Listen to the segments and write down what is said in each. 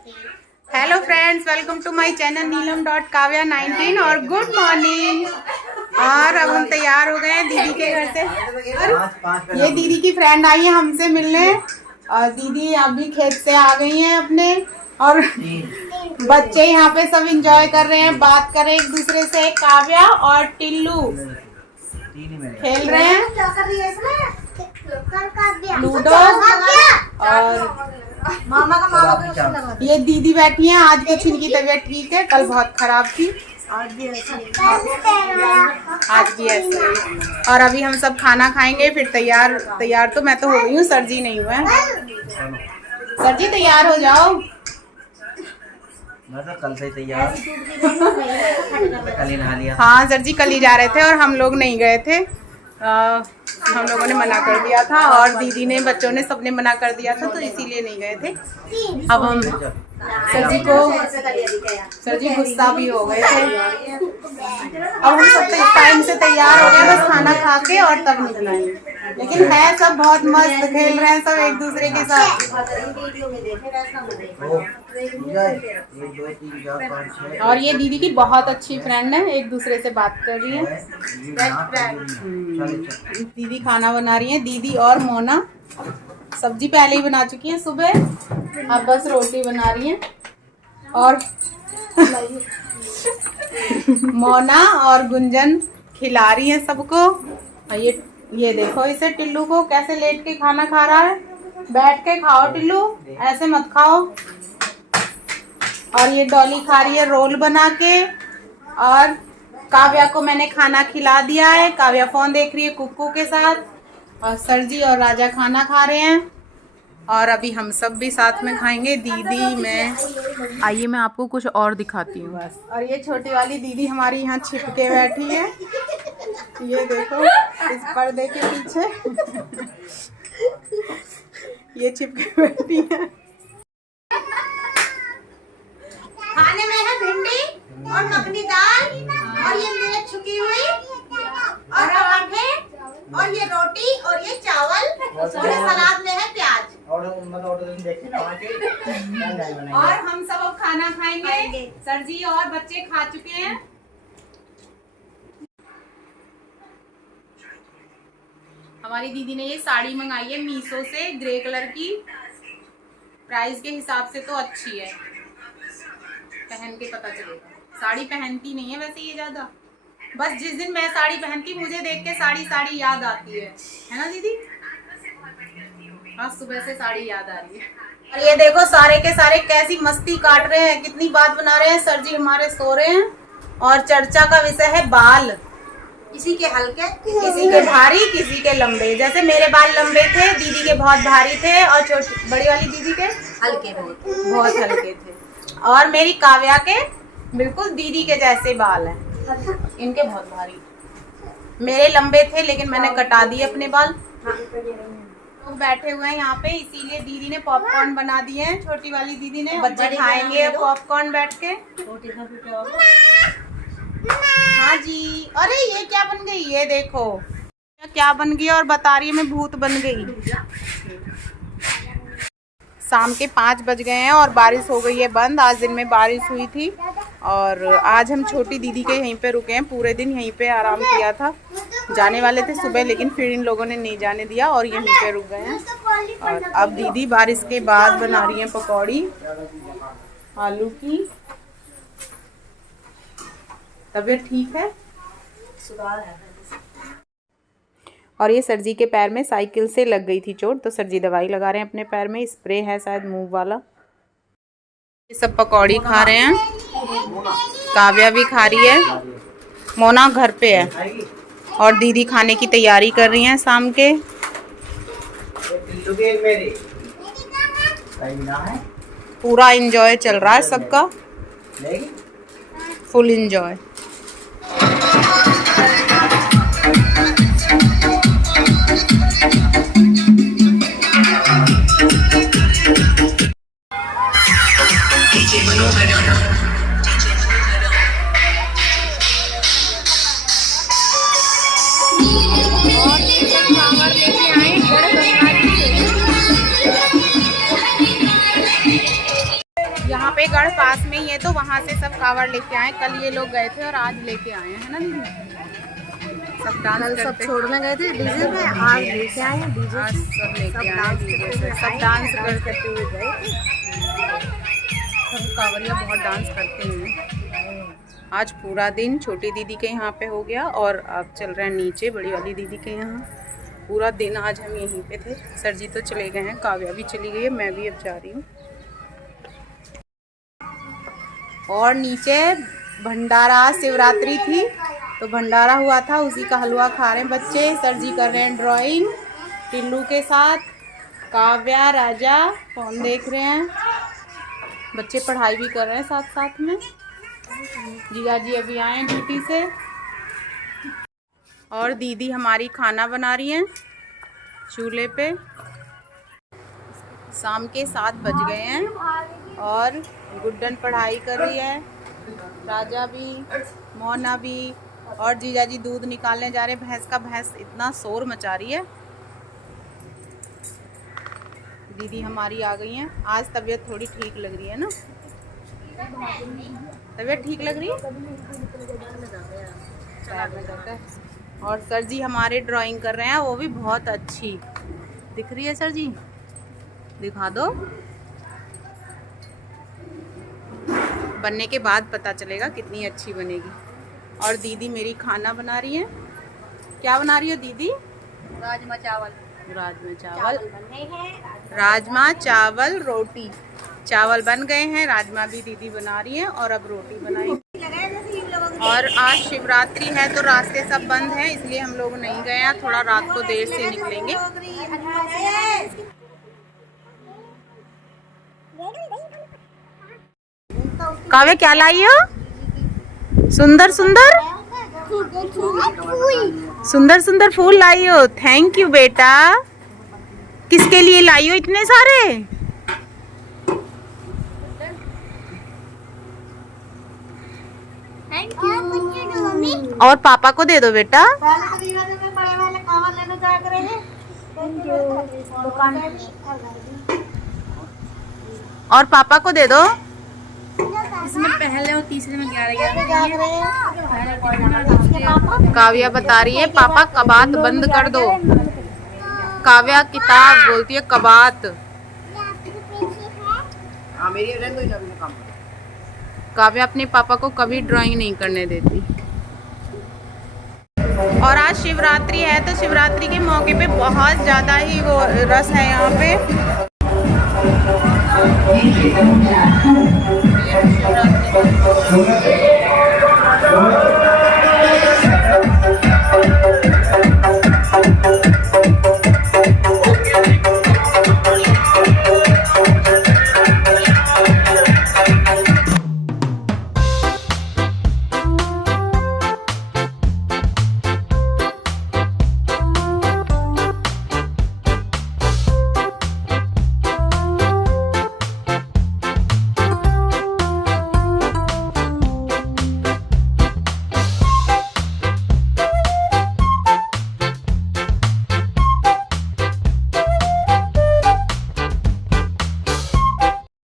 Hello friends, welcome to my channel नीलम.काव्या19 और good morning. और अब हम तैयार हो गए हैं दीदी के घर से। और ये दीदी की फ्रेंड आई है हमसे मिलने और दीदी अभी खेत से आ गई हैं अपने। और बच्चे यहाँ पे सब एंजॉय कर रहे हैं, बात कर रहे हैं एक दूसरे से। काव्या और टिल्लू खेल रहे हैं लूडो। और ये दीदी बैठी हैं। आज कुछ इनकी तबीयत ठीक है, कल बहुत खराब थी, आज भी ऐसे। और अभी हम सब खाना खाएंगे फिर तैयार तो मैं तो हो गई हूँ, सर जी नहीं हुआ है। सर जी तैयार हो जाओ। मैं तो कल से तैयार। कल ही नहा लिया। हाँ सर जी कल ही जा रहे थे और हम लोग नहीं गए थे। हम लोगों ने मना कर दिया था और दीदी ने, बच्चों ने, सबने मना कर दिया था, तो इसीलिए नहीं गए थे। अब हम सर जी गुस्सा भी हो गए थे। अब हम सब टाइम से तैयार हो गए, बस खाना खा के और तब निकला है। लेकिन है सब बहुत मस्त, खेल रहे हैं सब एक दूसरे के साथ। और ये दीदी की बहुत अच्छी फ्रेंड है, एक दूसरे से बात कर रही है। दीदी खाना बना रही है, दीदी और मोना। सब्जी पहले ही बना चुकी है सुबह, अब बस रोटी बना रही है। और मोना और गुंजन खिला रही है सबको। और ये देखो इसे, टिल्लू को कैसे लेट के खाना खा रहा है। बैठ के खाओ टिल्लू, ऐसे मत खाओ। और ये डॉली खा रही है रोल बना के। और काव्या को मैंने खाना खिला दिया है, काव्या फोन देख रही है कुक्कू के साथ। और सर जी और राजा खाना खा रहे हैं और अभी हम सब भी साथ में खाएंगे, दीदी मैं। आइए मैं आपको कुछ और दिखाती हूँ बस। और ये छोटी वाली दीदी हमारी यहाँ छिपके बैठी है, ये देखो इस पर्दे के पीछे ये छिपके बैठी है। खाने में है भिंडी और मखनी दाल और ये मिर्च छुकी हुई और पराठे और ये रोटी और ये चावल और सलाद में है प्याज। और हम सब अब खाना खाएंगे। सर जी और बच्चे खा चुके हैं। हमारी दीदी ने ये साड़ी मंगाई है मीशो से, ग्रे कलर की। प्राइस के हिसाब से तो अच्छी है, पहन के पता चलेगा। साड़ी पहनती नहीं है वैसे ये ज्यादा, बस जिस दिन मैं साड़ी पहनती मुझे देख के साड़ी याद आती है ना दीदी? हाँ सुबह से साड़ी याद आ रही है। और ये देखो सारे के सारे कैसी मस्ती काट रहे हैं, कितनी बात बना रहे हैं। सर जी हमारे सो रहे हैं और चर्चा का विषय है बाल। किसी के हल्के, किसी के भारी, किसी के लंबे। जैसे मेरे बाल लंबे थे, दीदी के बहुत भारी थे और बड़ी वाली दीदी के हल्के बहुत हल्के थे। और मेरी काव्या के बिल्कुल दीदी के जैसे बाल हैं, इनके बहुत भारी। मेरे लंबे थे लेकिन मैंने कटा दिए अपने बाल। लोग बैठे हुए हैं यहाँ पे, इसीलिए दीदी ने पॉपकॉर्न बना दिए हैं, छोटी वाली दीदी ने। बच्चे खाएंगे पॉपकॉर्न बैठ के। हाँ जी। अरे ये क्या बन गई, ये देखो क्या बन गई और बता रही है मैं भूत बन गई। शाम के 5 बज गए हैं और बारिश हो गई है बंद। आज दिन में बारिश हुई थी और आज हम छोटी दीदी के यहीं पे रुके हैं, पूरे दिन यहीं पे आराम किया था। जाने वाले थे सुबह लेकिन फिर इन लोगों ने नहीं जाने दिया और यहीं पे रुक गए हैं। और अब दीदी बारिश के बाद बना रही हैं पकौड़ी आलू की। तबीयत ठीक है, सुधार है। और ये सर जी के पैर में साइकिल से लग गई थी चोट, तो सर जी दवाई लगा रहे हैं अपने पैर में, स्प्रे है शायद मूव वाला। ये सब पकौड़ी खा रहे हैं, काव्या भी खा रही है, मोना घर पे है और दीदी खाने की तैयारी कर रही हैं शाम के। पूरा एंजॉय चल रहा है सबका, फुल एंजॉय। पे गढ़ पास में ही है तो वहाँ से सब कावड़ लेके आए। कल ये लोग गए थे और आज लेके आए हैं ना दीदी। सब डांस कल सब करते छोड़ने गए थे डीजे पे, आज लेके आए हैं डीजे आज से। सब लेके आए डीजे से, सब डांस करते हुए गए थे। सब कांवरिया बहुत डांस करते हैं। आज पूरा दिन छोटी दीदी के यहाँ पे हो गया और अब चल रहे हैं नीचे बड़ी वाली दीदी के यहाँ। पूरा दिन आज हम यहीं पे थे। सर जी तो चले गए हैं, काव्या भी चली गई है, मैं भी अब जा रही हूँ। और नीचे भंडारा, शिवरात्रि थी तो भंडारा हुआ था, उसी का हलवा खा रहे हैं बच्चे। सर जी कर रहे हैं ड्राइंग टिल्लू के साथ। काव्या, राजा फोन देख रहे हैं। बच्चे पढ़ाई भी कर रहे हैं साथ साथ में। जीजा जी अभी आए हैं ड्यूटी से। और दीदी हमारी खाना बना रही हैं चूल्हे पे। शाम के 7 बज गए हैं और गुड्डन पढ़ाई कर रही है, राजा भी, मोना भी। और जीजा जी दूध निकालने जा रहे हैं भैंस का। भैंस इतना शोर मचा रही है। दीदी हमारी आ गई हैं। आज तबीयत थोड़ी ठीक लग रही है ना? तबीयत ठीक लग रही है? और सर जी हमारे ड्राइंग कर रहे हैं, वो भी बहुत अच्छी दिख रही है। सर जी दिखा दो, बनने के बाद पता चलेगा कितनी अच्छी बनेगी। और दीदी मेरी खाना बना रही है। क्या बना रही हो दीदी? राजमा चावल। राजमा चावल, राजमा चावल रोटी। चावल बन गए हैं, राजमा भी दीदी बना रही हैं और अब रोटी बनाएंगे। और आज शिवरात्रि है तो रास्ते सब बंद हैं, इसलिए हम लोग नहीं गए हैं। थोड़ा रात को देर से निकलेंगे। काव्या क्या लाई हो? सुंदर सुंदर सुंदर सुंदर फूल लाई हो। थैंक यू बेटा। किसके लिए लाई हो इतने सारे? Thank you. और पापा को दे दो बेटा। और पापा को दे दो। इसमें पहले और तीसरे में 11 काव्या बता रही है पापा कबात बंद कर दो। काव्या किताब बोलती है कबात। काव्या अपने पापा को कभी ड्राइंग नहीं करने देती। और आज शिवरात्रि है तो शिवरात्रि के मौके पे बहुत ज़्यादा ही वो रस है यहाँ पे।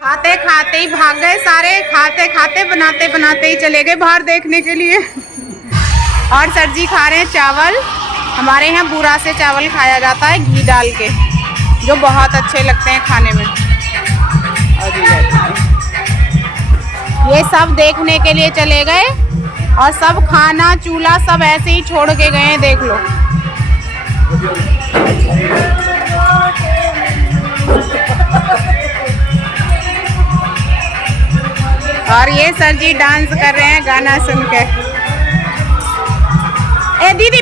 खाते खाते ही भाग गए सारे। खाते खाते बनाते बनाते ही चले गए बाहर देखने के लिए। और सर जी खा रहे हैं चावल। हमारे यहाँ बूरा से चावल खाया जाता है घी डाल के, जो बहुत अच्छे लगते हैं खाने में। और ये सब देखने के लिए चले गए और सब खाना चूल्हा सब ऐसे ही छोड़ के गए हैं, देख लो। और ये सर जी डांस कर रहे हैं गाना सुन के। ए दीदी।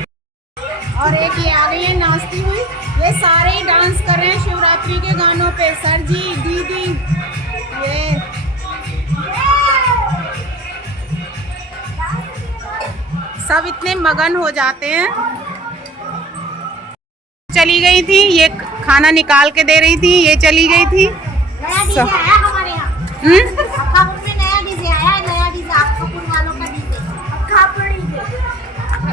और एक ये आ गई है नाचती हुई। ये सारे ही डांस कर रहे हैं शिवरात्रि के गानों पे। सर जी, दीदी, ये सब इतने मगन हो जाते हैं। चली गई थी, ये खाना निकाल के दे रही थी, ये चली गई थी। नया डीजे आया हमारे यहाँ। अक्खापुर में नया डीजे आया है, नया डीजे अक्खापुर वालों का डीजे।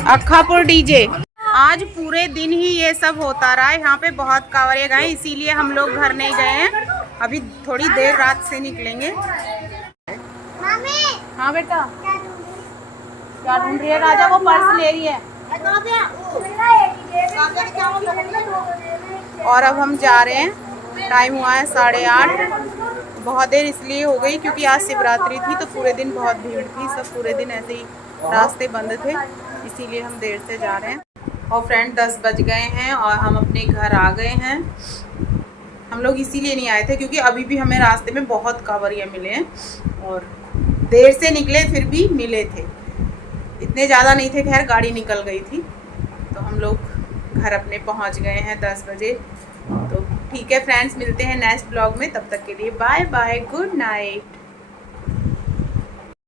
अक्खापुर डीजे। आज पूरे दिन ही ये सब होता रहा है। यहाँ पे बहुत कांवरिया गए, इसीलिए हम लोग घर नहीं गए हैं। अभी थोड़ी देर रात से निकलेंगे। हाँ बेटा, क्या ढूंढ रही है राजा? वो पर्स ले रही है। और अब हम जा रहे हैं। टाइम हुआ है 8:30। बहुत देर इसलिए हो गई क्योंकि आज शिवरात्रि थी, तो पूरे दिन बहुत भीड़ थी। सब पूरे दिन ऐसे ही रास्ते बंद थे, इसीलिए हम देर से जा रहे हैं। और फ्रेंड 10 बज गए हैं और हम अपने घर आ गए हैं। हम लोग इसीलिए नहीं आए थे क्योंकि अभी भी हमें रास्ते में बहुत कांवरिया मिले हैं और देर से निकले फिर भी मिले थे। इतने ज़्यादा नहीं थे, खैर गाड़ी निकल गई थी। तो हम लोग घर अपने पहुंच गए हैं 10 बजे। तो ठीक है फ्रेंड्स, मिलते हैं नेक्स्ट ब्लॉग में। तब तक के लिए बाय बाय, गुड नाइट।